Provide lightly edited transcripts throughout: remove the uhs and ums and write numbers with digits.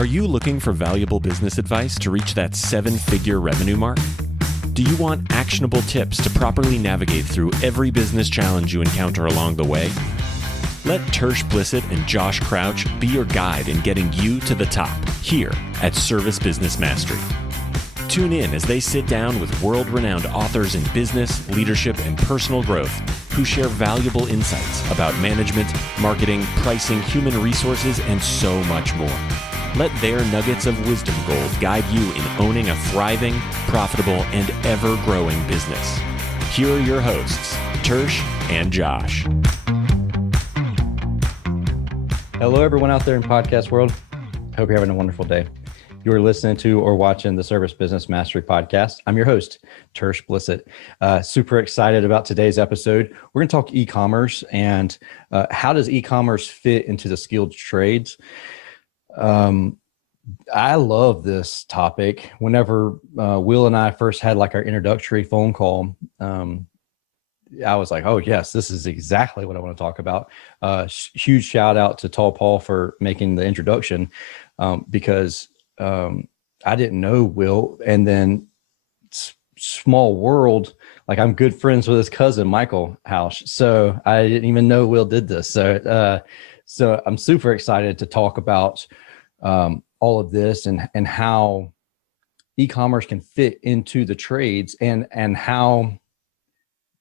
Are you looking for valuable business advice to reach that 7-figure revenue mark? Do you want actionable tips to properly navigate through every business challenge you encounter along the way? Let Tersh Blissett and Josh Crouch be your guide in getting you to the top here at Service Business Mastery. Tune in as they sit down with world-renowned authors in business, leadership, and personal growth who share valuable insights about management, marketing, pricing, human resources, and so much more. Let their nuggets of wisdom gold guide you in owning a thriving, profitable, and ever-growing business. Here are your hosts, Tersh and Josh. Hello, everyone out there in podcast world. Hope you're having a wonderful day. You are listening to or watching the Service Business Mastery podcast. I'm your host, Tersh Blissett. Super excited about today's episode. We're going to talk e-commerce and how does e-commerce fit into the skilled trades. I love this topic. Whenever Will and I first had like our introductory phone call, I was like, oh yes, this is exactly what I want to talk about. Huge shout out to Tall Paul for making the introduction because I didn't know Will, and then small world, like I'm good friends with his cousin, Michael Housh. So I didn't even know Will did this. So I'm super excited to talk about all of this and how e-commerce can fit into the trades and how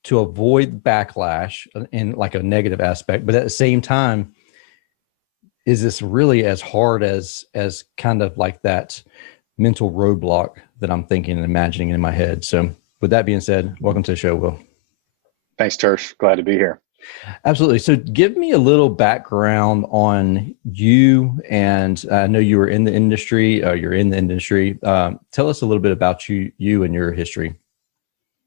to avoid backlash in like a negative aspect. But at the same time, is this really as hard as kind of like that mental roadblock that I'm thinking and imagining in my head? So with that being said, welcome to the show, Will. Thanks, Tersh. Glad to be here. Absolutely. So give me a little background on you. And I know you were in the industry, you're in the industry. Tell us a little bit about you and your history.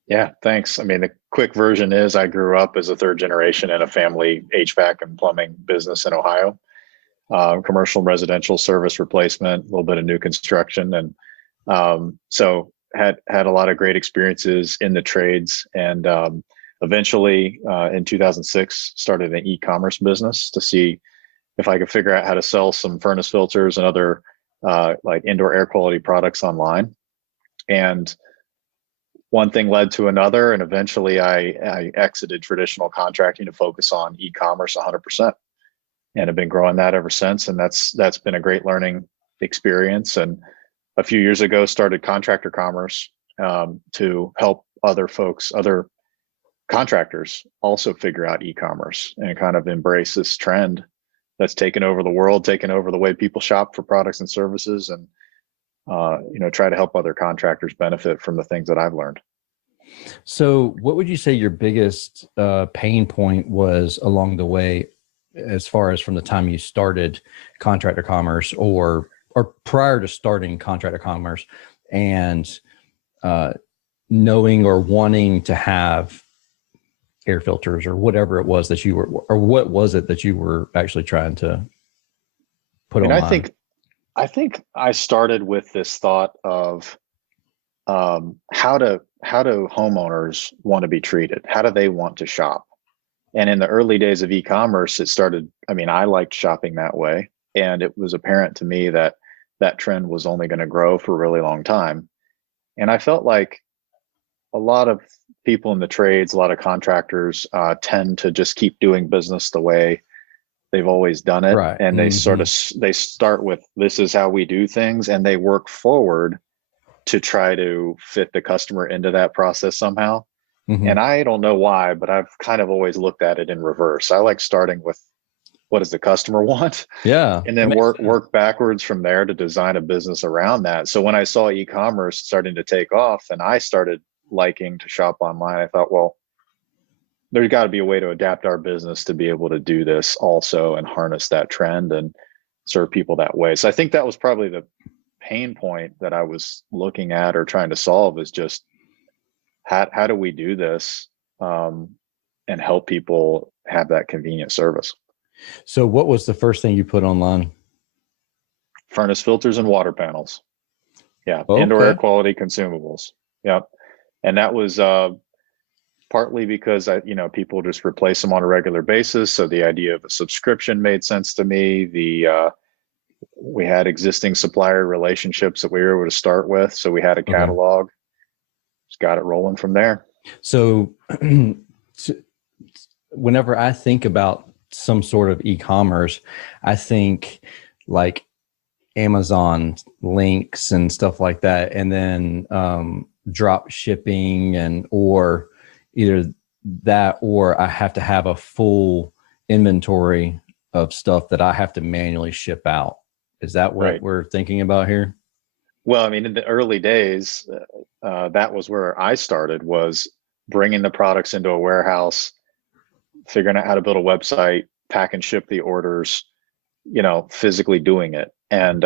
Yeah, thanks. I mean, the quick version is I grew up as a third generation in a family HVAC and plumbing business in Ohio. Commercial residential service replacement, a little bit of new construction. And so had a lot of great experiences in the trades, and eventually in 2006 started an e-commerce business to see if I could figure out how to sell some furnace filters and other like indoor air quality products online. And one thing led to another, and eventually I exited traditional contracting to focus on e-commerce 100%. And have been growing that ever since. And that's been a great learning experience. And a few years ago, started Contractor Commerce to help other contractors also figure out e-commerce and kind of embrace this trend that's taken over the world, taken over the way people shop for products and services, and try to help other contractors benefit from the things that I've learned. So what would you say your biggest pain point was along the way, as far as from the time you started Contractor Commerce or prior to starting Contractor Commerce, and knowing or wanting to have air filters or whatever it was that you were, or what was it that you were actually trying to put online? I think I started with this thought of how do homeowners want to be treated? How do they want to shop? And in the early days of e-commerce, I liked shopping that way. And it was apparent to me that that trend was only going to grow for a really long time. And I felt like a lot of people in the trades, a lot of contractors tend to just keep doing business the way they've always done it. Right. And they they start with, this is how we do things. And they work forward to try to fit the customer into that process somehow. Mm-hmm. And I don't know why, but I've kind of always looked at it in reverse. I like starting with, what does the customer want? Yeah. And then work backwards from there to design a business around that. So when I saw e-commerce starting to take off and I started liking to shop online, I thought, well, there's got to be a way to adapt our business to be able to do this also and harness that trend and serve people that way. So I think that was probably the pain point that I was looking at or trying to solve, is just how do we do this and help people have that convenient service? So what was the first thing you put online? Furnace filters and water panels. Yeah. Okay. Indoor air quality consumables. Yep. And that was partly because people just replace them on a regular basis. So the idea of a subscription made sense to me. We had existing supplier relationships that we were able to start with. So we had a catalog, just got it rolling from there. So whenever I think about some sort of e-commerce, I think like Amazon links and stuff like that, and then drop shipping, and or either that, or I have to have a full inventory of stuff that I have to manually ship out. Is that what we're thinking about here? Well, I mean, in the early days, that was where I started, was bringing the products into a warehouse, figuring out how to build a website, pack and ship the orders, physically doing it. And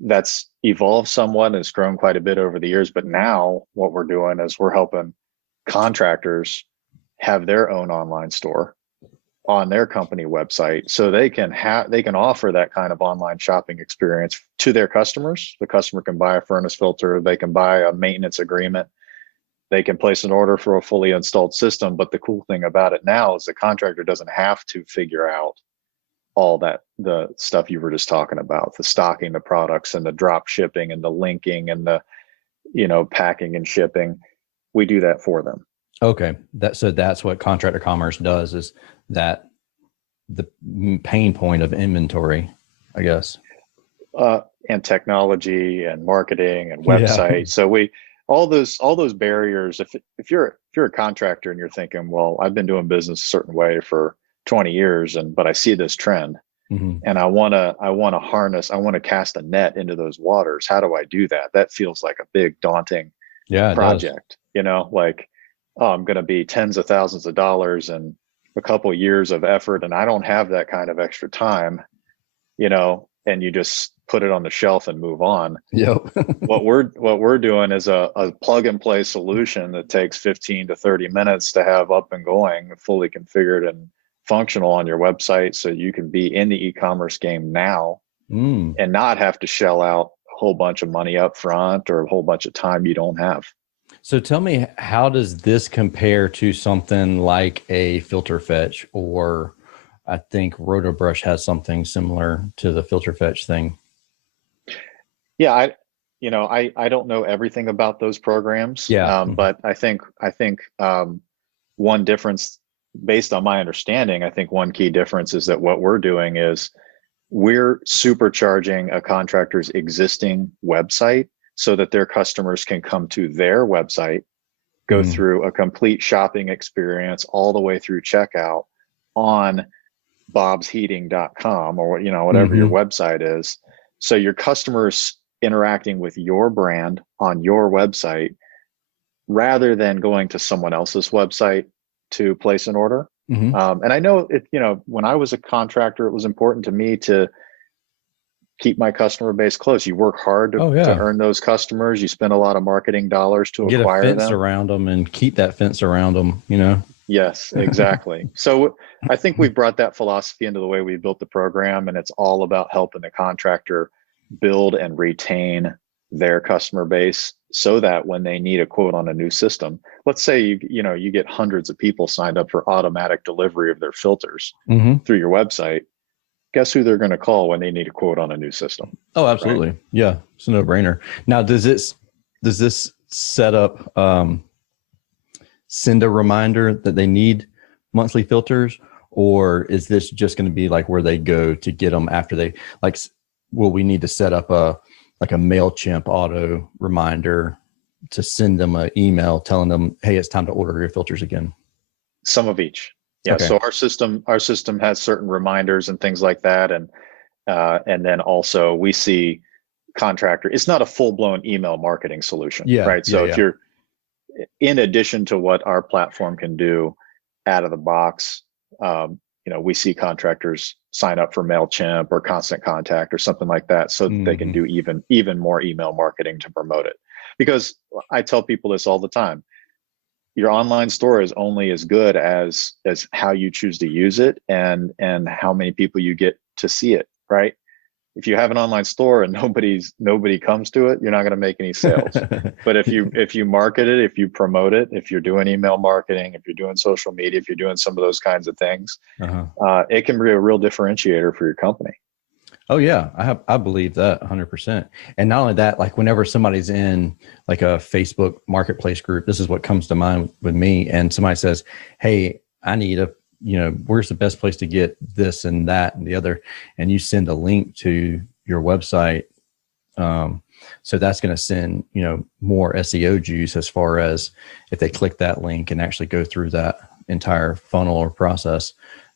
that's evolved somewhat and it's grown quite a bit over the years. But now what we're doing is we're helping contractors have their own online store on their company website, so they can offer that kind of online shopping experience to their customers. The customer can buy a furnace filter, they can buy a maintenance agreement, they can place an order for a fully installed system. But the cool thing about it now is the contractor doesn't have to figure out all the stuff you were just talking about, the stocking the products and the drop shipping and the linking and the packing and shipping. We do that for them. Okay. That's what Contractor Commerce does, is that the pain point of inventory, I guess. And technology and marketing and website. Yeah. So all those barriers, if you're a contractor and you're thinking, well, I've been doing business a certain way for 20 years, but I see this trend, and I want to cast a net into those waters. How do I do that? That feels like a big daunting project, like, oh, I'm going to be tens of thousands of dollars and a couple of years of effort, and I don't have that kind of extra time, and you just put it on the shelf and move on. Yep. What we're doing is a plug and play solution that takes 15 to 30 minutes to have up and going, fully configured and functional on your website, so you can be in the e-commerce game now and not have to shell out a whole bunch of money up front or a whole bunch of time you don't have. So tell me, how does this compare to something like a Filter Fetch, or I think RotoBrush has something similar to the Filter Fetch thing? Yeah, I don't know everything about those programs. Yeah. But I think one difference, based on my understanding, I think one key difference is that what we're doing is we're supercharging a contractor's existing website so that their customers can come to their website, go through a complete shopping experience all the way through checkout on bobsheating.com or whatever your website is. So your customers interacting with your brand on your website rather than going to someone else's website to place an order. And I know when I was a contractor, it was important to me to keep my customer base close. You work hard to earn those customers. You spend a lot of marketing dollars to acquire them. Get a fence around them and keep that fence around them, Yes, exactly. So I think we've brought that philosophy into the way we built the program, and it's all about helping the contractor build and retain their customer base so that when they need a quote on a new system, let's say you get hundreds of people signed up for automatic delivery of their filters through your website. Guess who they're going to call when they need a quote on a new system? Oh, absolutely. Right? Yeah. It's a no-brainer. Now, does this setup send a reminder that they need monthly filters, or is this just going to be like where they go to get them after they will we need to set up a MailChimp auto reminder to send them an email telling them, hey, it's time to order your filters again? Some of each. Yeah. Okay. So our system has certain reminders and things like that. And then also we see contractor, it's not a full-blown email marketing solution, right? So if you're, in addition to what our platform can do out of the box, we see contractors sign up for MailChimp or Constant Contact or something like that, so that they can do even more email marketing to promote it. Because I tell people this all the time, your online store is only as good as how you choose to use it and how many people you get to see it, right? If you have an online store and nobody comes to it, you're not going to make any sales. But if you market it, if you promote it, if you're doing email marketing, if you're doing social media, if you're doing some of those kinds of things, it can be a real differentiator for your company. Oh yeah, I believe that 100%. And not only that, like whenever somebody's in like a Facebook marketplace group, this is what comes to mind with me. And somebody says, "Hey, I need where's the best place to get this and that and the other?" And you send a link to your website. So that's going to send, more SEO juice as far as if they click that link and actually go through that entire funnel or process.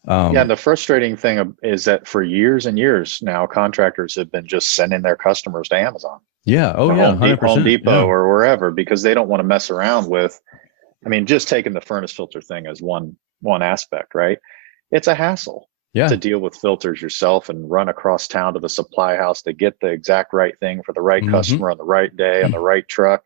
Yeah, and the frustrating thing is that for years and years now, contractors have been just sending their customers to Amazon Yeah. Oh or yeah. Home 100%. Depot Yeah. or wherever, because they don't want to mess around with, I mean, just taking the furnace filter thing as one aspect, right? It's a hassle to Yeah. deal with filters yourself and run across town to the supply house to get the exact right thing for the right Hmm. customer on the right day on the right truck,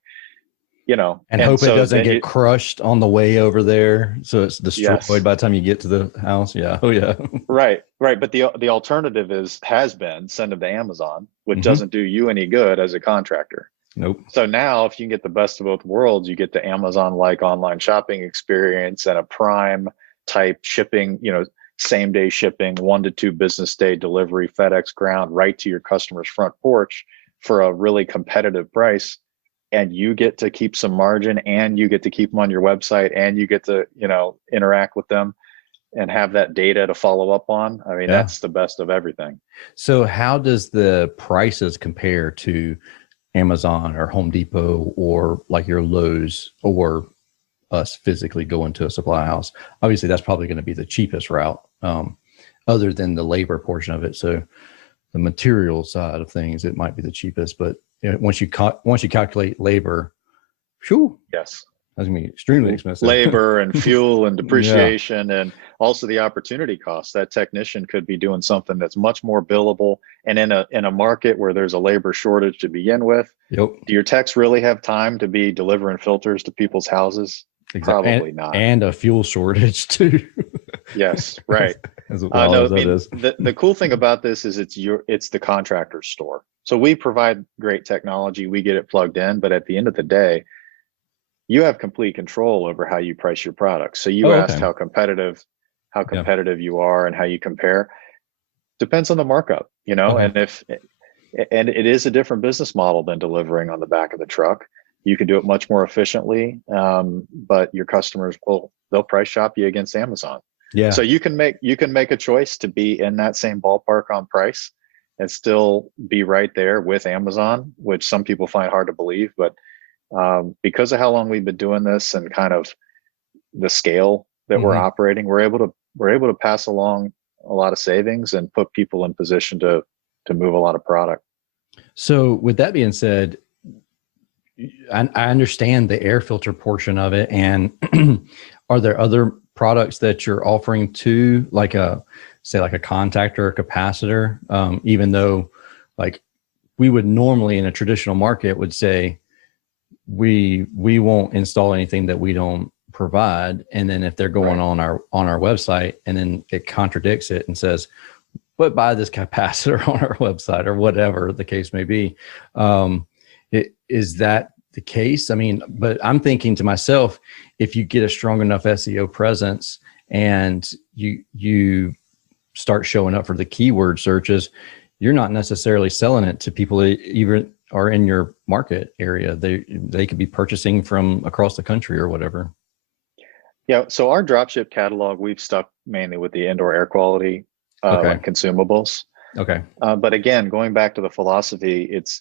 And and hope it so doesn't then get crushed on the way over there. So it's destroyed yes. by the time you get to the house. Yeah. Oh yeah. Right, right. But the alternative has been send them to Amazon, which Hmm. doesn't do you any good as a contractor. Nope. So now if you can get the best of both worlds, you get the Amazon like online shopping experience and a Prime type shipping, same day shipping, 1 to 2 business day delivery, FedEx ground right to your customer's front porch for a really competitive price. And you get to keep some margin and you get to keep them on your website and you get to, interact with them and have that data to follow up on. I mean, Yeah. that's the best of everything. So how does the prices compare to Amazon or Home Depot or like your Lowe's or us physically going to a supply house? Obviously, that's probably going to be the cheapest route, other than the labor portion of it. So the material side of things, it might be the cheapest. But once you calculate labor, whew, Yes. that's going to be extremely expensive. Labor and fuel and Yeah. depreciation and also the opportunity cost. That technician could be doing something that's much more billable. And in a market where there's a labor shortage to begin with, Yep. do your techs really have time to be delivering filters to people's houses? Exactly. Probably not. And a fuel shortage too. Yes, right. As wild No, as I that mean, is. the cool thing about this is it's the contractor's store. So we provide great technology, we get it plugged in, but at the end of the day, you have complete control over how you price your products. So you Oh, asked okay. how Yeah. competitive you are and how you compare. Depends on the markup, Okay. and it is a different business model than delivering on the back of the truck. You can do it much more efficiently, but your customers they'll price shop you against Amazon. Yeah. So you can make a choice to be in that same ballpark on price and still be right there with Amazon, which some people find hard to believe, but because of how long we've been doing this and kind of the scale that we're Mhm. operating, we're able to pass along a lot of savings and put people in position to move a lot of product. So with that being said, I understand the air filter portion of it. And are there other products that you're offering to like a contactor or capacitor? Even though like we would normally in a traditional market would say, we won't install anything that we don't provide. And then if they're going Right. on our website and then it contradicts it and says, but buy this capacitor on our website or whatever the case may be. Is that the case? I mean, but I'm thinking to myself, if you get a strong enough SEO presence and you start showing up for the keyword searches, you're not necessarily selling it to people that even are in your market area. They could be purchasing from across the country or whatever. Yeah. So our dropship catalog, we've stuck mainly with the indoor air quality, Okay. like consumables. Okay. But again, going back to the philosophy, it's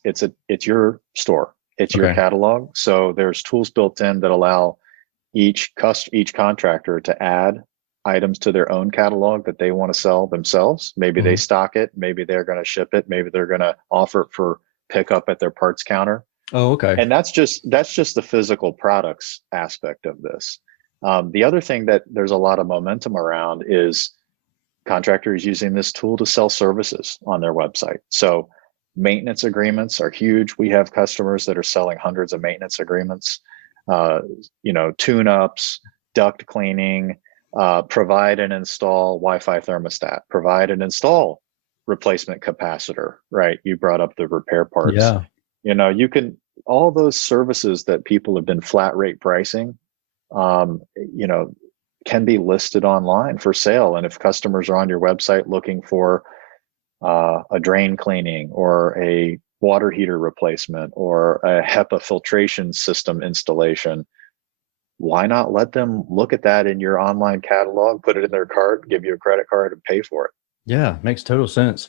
your store, it's your Okay. catalog. So there's tools built in that allow each contractor to add items to their own catalog that they want to sell themselves. Maybe they Mhm. stock it, maybe they're going to ship it, maybe they're going to offer it for pickup at their parts counter. Oh, okay. And that's just the physical products aspect of this. The other thing that there's a lot of momentum around is contractors using this tool to sell services on their website. So maintenance agreements are huge. We have customers that are selling hundreds of maintenance agreements, tune-ups, duct cleaning, provide and install Wi-Fi thermostat, provide and install replacement capacitor, right? You brought up the repair parts. Yeah. You can, all those services that people have been flat rate pricing, can be listed online for sale. And if customers are on your website looking for a drain cleaning or a water heater replacement or a HEPA filtration system installation, why not let them look at that in your online catalog, put it in their cart, give you a credit card, and pay for it? Yeah, makes total sense.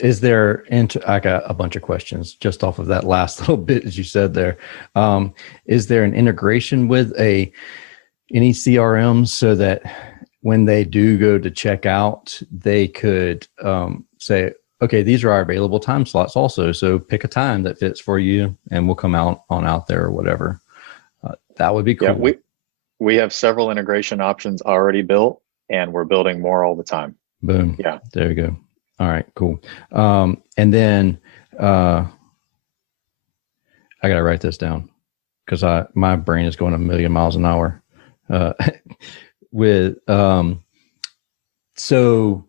Is there I got a bunch of questions just off of that last little bit as you said there. Is there an integration with any CRM so that when they do go to check out, they could say, okay, these are our available time slots also. So pick a time that fits for you and we'll come out there or whatever. That would be cool. Yeah, we have several integration options already built, and we're building more all the time. Boom. Yeah. There you go. All right, cool. And then I got to write this down because my brain is going a million miles an hour. So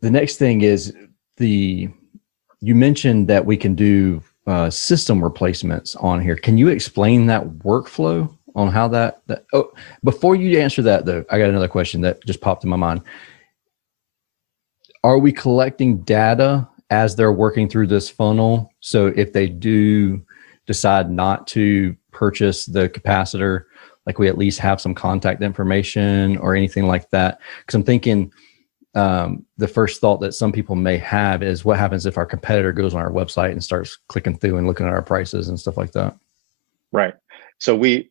the next thing is you mentioned that we can do system replacements on here. Can you explain that workflow on how that before you answer that though, I got another question that just popped in my mind. Are we collecting data as they're working through this funnel? So if they do decide not to purchase the capacitor, like we at least have some contact information or anything like that? Because I'm thinking the first thought that some people may have is what happens if our competitor goes on our website and starts clicking through and looking at our prices and stuff like that? Right. So we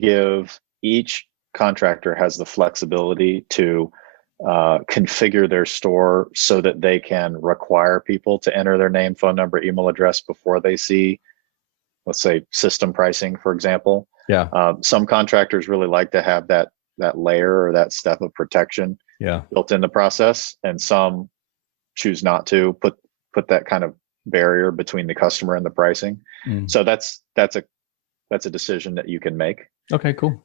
give each contractor has the flexibility to configure their store so that they can require people to enter their name, phone number, email address before they see, let's say, system pricing, for example. Yeah. Some contractors really like to have that layer or that step of protection built in the process, and some choose not to put that kind of barrier between the customer and the pricing. So that's a decision that you can make. Okay, cool.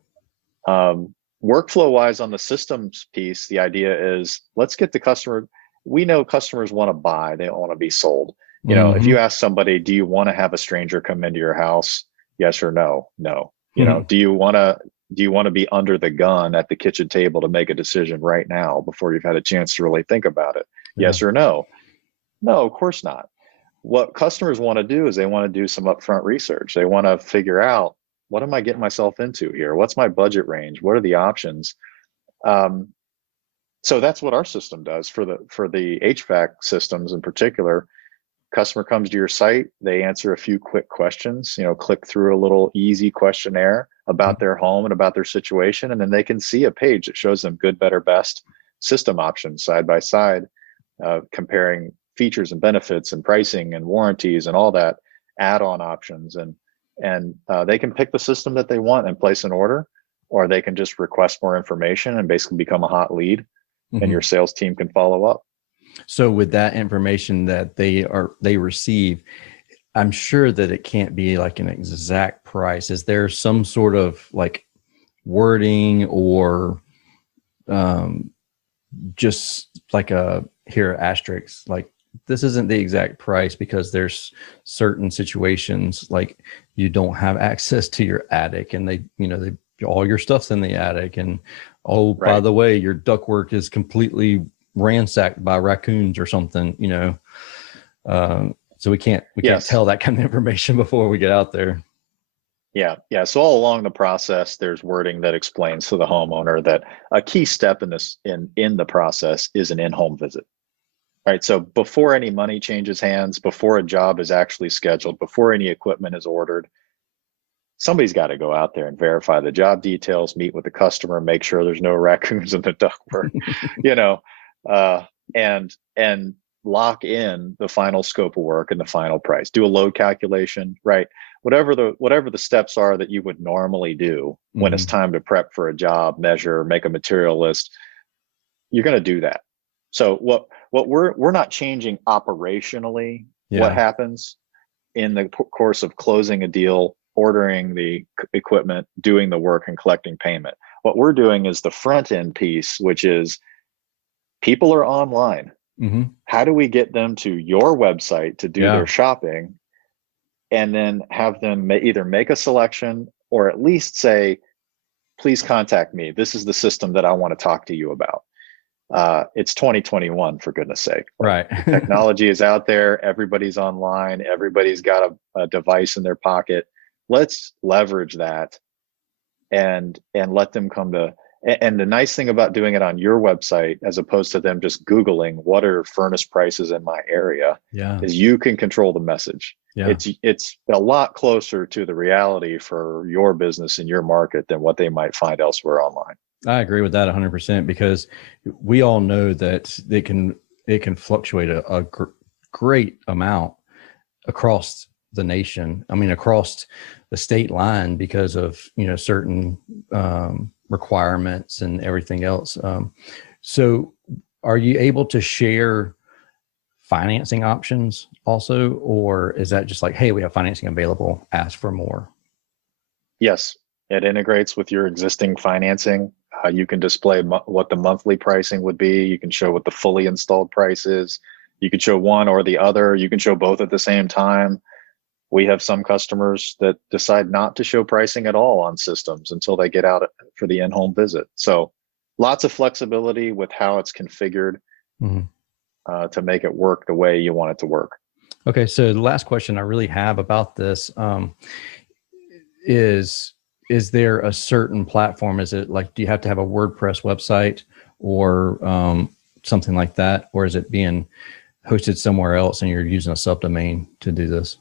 Workflow wise on the systems piece, the idea is let's get the customer. We know customers want to buy, they don't want to be sold. You know, if you ask somebody, do you want to have a stranger come into your house? Yes or no? No. You know, do you want to be under the gun at the kitchen table to make a decision right now before you've had a chance to really think about it? Yes or no? No, of course not. What customers want to do is they want to do some upfront research. They want to figure out, what am I getting myself into here? What's my budget range? What are the options? So that's what our system does for the HVAC systems in particular. Customer comes to your site, they answer a few quick questions, click through a little easy questionnaire about their home and about their situation, and then they can see a page that shows them good, better, best system options side by side, comparing features and benefits and pricing and warranties and all that, add-on options, and they can pick the system that they want and place an order, or they can just request more information and basically become a hot lead, and your sales team can follow up. So with that information that they receive, I'm sure that it can't be like an exact price. Is there some sort of like wording or just like here asterisk, like this isn't the exact price because there's certain situations like you don't have access to your attic and they all your stuff's in the attic, and by the way, your ductwork is completely ransacked by raccoons or something, so we can't tell that kind of information before we get out there. Yeah. So all along the process, there's wording that explains to the homeowner that a key step in the process is an in-home visit. Right. So before any money changes hands, before a job is actually scheduled, before any equipment is ordered, somebody's got to go out there and verify the job details, meet with the customer, make sure there's no raccoons in the ductwork, and lock in the final scope of work and the final price. Do a load calculation, right? Whatever the steps are that you would normally do when it's time to prep for a job, measure, make a material list, you're going to do that. So what we're not changing operationally what happens in the course of closing a deal, ordering the equipment, doing the work, and collecting payment. What we're doing is the front end piece, which is people are online. How do we get them to your website to do their shopping, and then have them either make a selection or at least say, please contact me. This is the system that I want to talk to you about. It's 2021, for goodness sake. Right. Technology is out there. Everybody's online. Everybody's got a device in their pocket. Let's leverage that and let them come to. And the nice thing about doing it on your website, as opposed to them just Googling what are furnace prices in my area, Yeah. is you can control the message. Yeah. It's a lot closer to the reality for your business in your market than what they might find elsewhere online. I agree with that 100%, because we all know that it can fluctuate a great amount across the nation. I mean, across the state line, because of, certain requirements and everything else. So are you able to share financing options also, or is that just like, hey, we have financing available, ask for more? Yes, it integrates with your existing financing. You can display what the monthly pricing would be. You can show what the fully installed price is. You can show one or the other. You can show both at the same time. We have some customers that decide not to show pricing at all on systems until they get out for the in-home visit. So lots of flexibility with how it's configured to make it work the way you want it to work. Okay, so the last question I really have about this is there a certain platform? Is it like, do you have to have a WordPress website or something like that? Or is it being hosted somewhere else and you're using a subdomain to do this?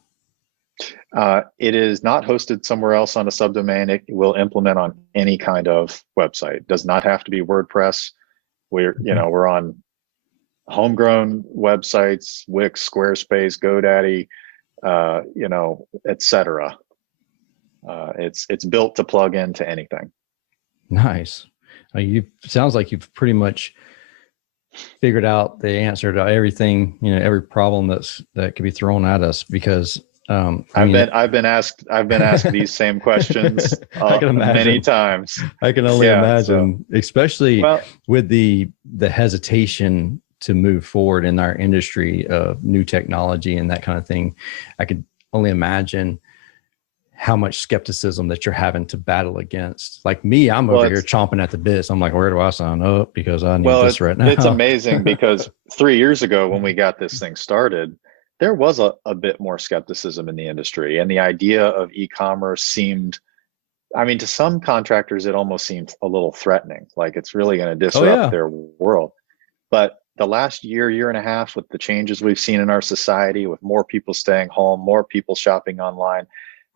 It is not hosted somewhere else on a subdomain. It will implement on any kind of website. It does not have to be WordPress. We're on homegrown websites, Wix, Squarespace, GoDaddy, etc. It's built to plug into anything. Nice. Sounds like you've pretty much figured out the answer to everything, every problem that could be thrown at us, because I've been asked these same questions many times. I can only imagine, especially with the hesitation to move forward in our industry of new technology and that kind of thing. I could only imagine how much skepticism that you're having to battle against. Like me, I'm over here chomping at the bits. I'm like, where do I sign up? Because I need this right now. It's amazing because 3 years ago when we got this thing started, there was a bit more skepticism in the industry. And the idea of e-commerce seemed, to some contractors, it almost seemed a little threatening. Like it's really going to disrupt their world. But the last year and a half, with the changes we've seen in our society, with more people staying home, more people shopping online,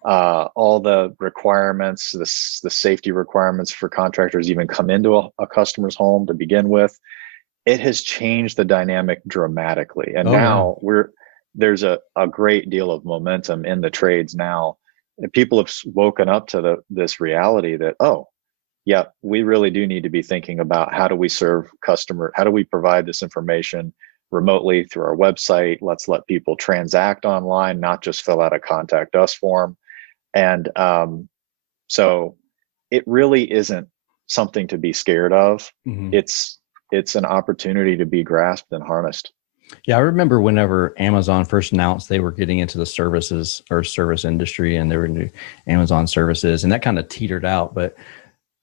all the requirements, the safety requirements for contractors even come into a customer's home to begin with, it has changed the dynamic dramatically. And now there's a great deal of momentum in the trades now. And people have woken up to this reality that, we really do need to be thinking about how do we serve customer, how do we provide this information remotely through our website? Let's let people transact online, not just fill out a contact us form. And so it really isn't something to be scared of. Mm-hmm. It's an opportunity to be grasped and harnessed. Yeah, I remember whenever Amazon first announced they were getting into the services or service industry, and they were into Amazon services, and that kind of teetered out. But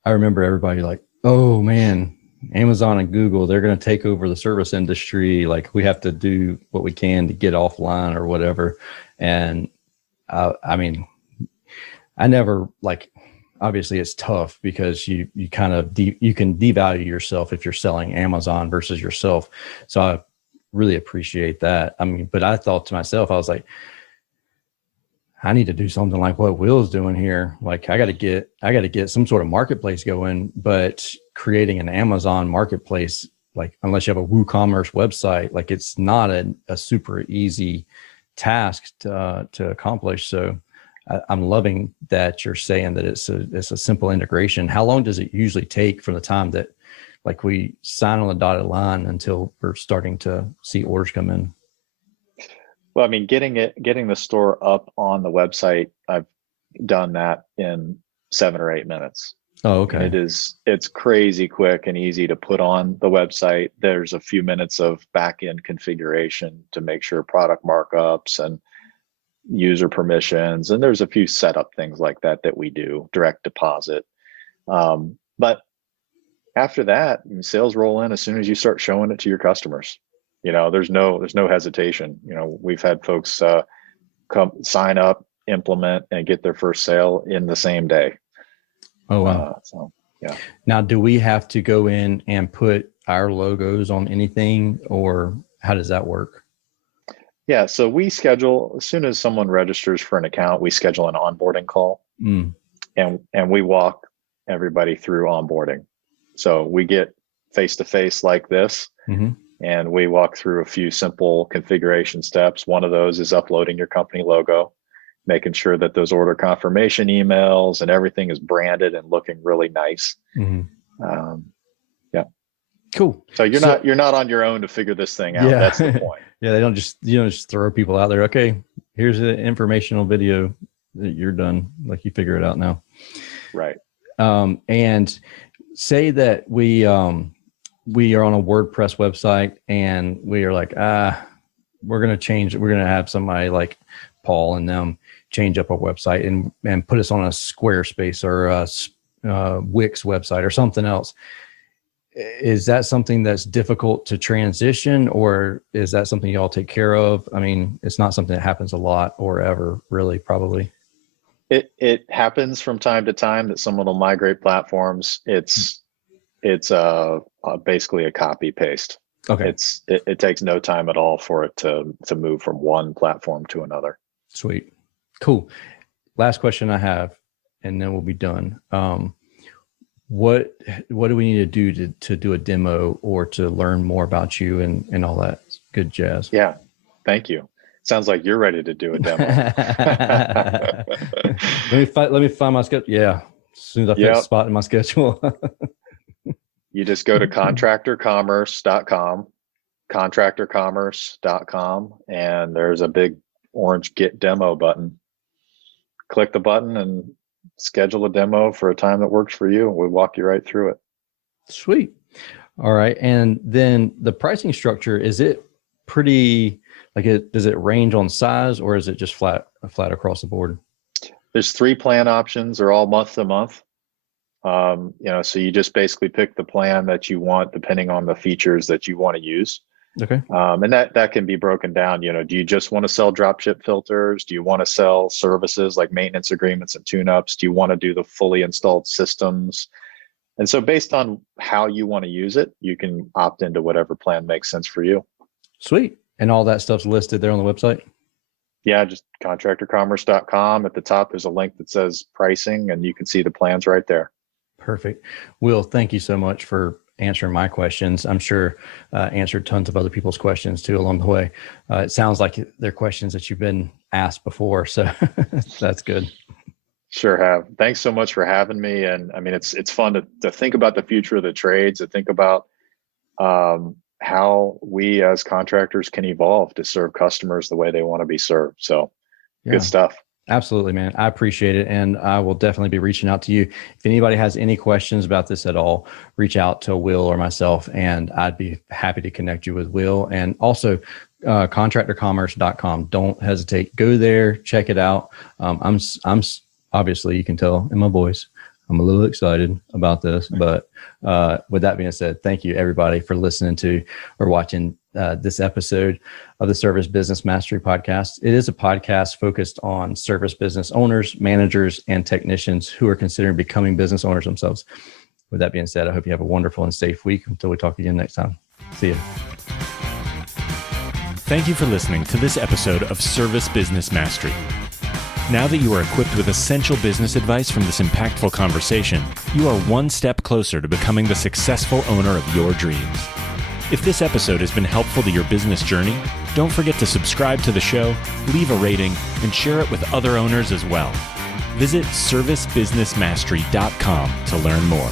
I remember everybody like, oh man, Amazon and Google, they're going to take over the service industry. Like we have to do what we can to get offline or whatever. And I never obviously it's tough because you kind of, you can devalue yourself if you're selling Amazon versus yourself. So I really appreciate that. But I thought to myself, I was like, I need to do something like what Will's doing here. Like I got to get some sort of marketplace going, but creating an Amazon marketplace, like unless you have a WooCommerce website, like it's not a super easy task to accomplish. So I'm loving that you're saying that it's a simple integration. How long does it usually take from the time that like we sign on the dotted line until we're starting to see orders come in? Well, getting the store up on the website, I've done that in 7 or 8 minutes. Oh, okay. It's crazy quick and easy to put on the website. There's a few minutes of back-end configuration to make sure product markups and user permissions, and there's a few setup things like that we do, direct deposit. But after that, sales roll in as soon as you start showing it to your customers. There's no hesitation. We've had folks come sign up, implement, and get their first sale in the same day. Oh, wow. So, yeah. Now, do we have to go in and put our logos on anything, or how does that work? Yeah. So we schedule, as soon as someone registers for an account, we schedule an onboarding call, and we walk everybody through onboarding. So we get face-to-face like this, and we walk through a few simple configuration steps. One of those is uploading your company logo, making sure that those order confirmation emails and everything is branded and looking really nice. Yeah. Cool. So you're not on your own to figure this thing out. Yeah. That's the point. Yeah. You don't just throw people out there. Okay, here's an informational video that you're done. Like, you figure it out now. Right. And say that we are on a WordPress website and we are like, we're going to change it. We're going to have somebody like Paul and them change up our website and put us on a Squarespace or a Wix website or something else. Is that something that's difficult to transition, or is that something y'all take care of? I mean, it's not something that happens a lot or ever, really, probably. It happens from time to time that someone will migrate platforms. It's basically a copy paste. Okay. It takes no time at all for it to move from one platform to another. Sweet. Cool. Last question I have, and then we'll be done. What do we need to do to do a demo or to learn more about you and all that good jazz? Yeah. Thank you. Sounds like you're ready to do a demo. Let me find my schedule. Yeah. As soon as I find a spot in my schedule. You just go to contractorcommerce.com, contractorcommerce.com, and there's a big orange Get Demo button. Click the button and schedule a demo for a time that works for you. We'll walk you right through it. Sweet. All right. And then the pricing structure, is it pretty, does it range on size, or is it just flat across the board? There's 3 plan options. They're all month to month. So you just basically pick the plan that you want depending on the features that you want to use. Okay. And that can be broken down. Do you just want to sell dropship filters? Do you want to sell services like maintenance agreements and tune-ups? Do you want to do the fully installed systems? And so based on how you want to use it, you can opt into whatever plan makes sense for you. Sweet. And all that stuff's listed there on the website? Yeah, just contractorcommerce.com. At the top, there's a link that says pricing, and you can see the plans right there. Perfect. Will, thank you so much for answering my questions. I'm sure answered tons of other people's questions too along the way. It sounds like they're questions that you've been asked before, so that's good. Sure have. Thanks so much for having me. And I mean, it's fun to think about the future of the trades, to think about how we as contractors can evolve to serve customers the way they want to be served. So Good stuff. Absolutely, man. I appreciate it. And I will definitely be reaching out to you. If anybody has any questions about this at all, reach out to Will or myself, and I'd be happy to connect you with Will. And also contractorcommerce.com. Don't hesitate. Go there, check it out. I'm obviously, you can tell in my voice, I'm a little excited about this, but with that being said, thank you everybody for listening to or watching this episode of the Service Business Mastery Podcast. It is a podcast focused on service business owners, managers, and technicians who are considering becoming business owners themselves. With that being said, I hope you have a wonderful and safe week until we talk again next time. See you. Thank you for listening to this episode of Service Business Mastery. Now that you are equipped with essential business advice from this impactful conversation, you are one step closer to becoming the successful owner of your dreams. If this episode has been helpful to your business journey, don't forget to subscribe to the show, leave a rating, and share it with other owners as well. Visit servicebusinessmastery.com to learn more.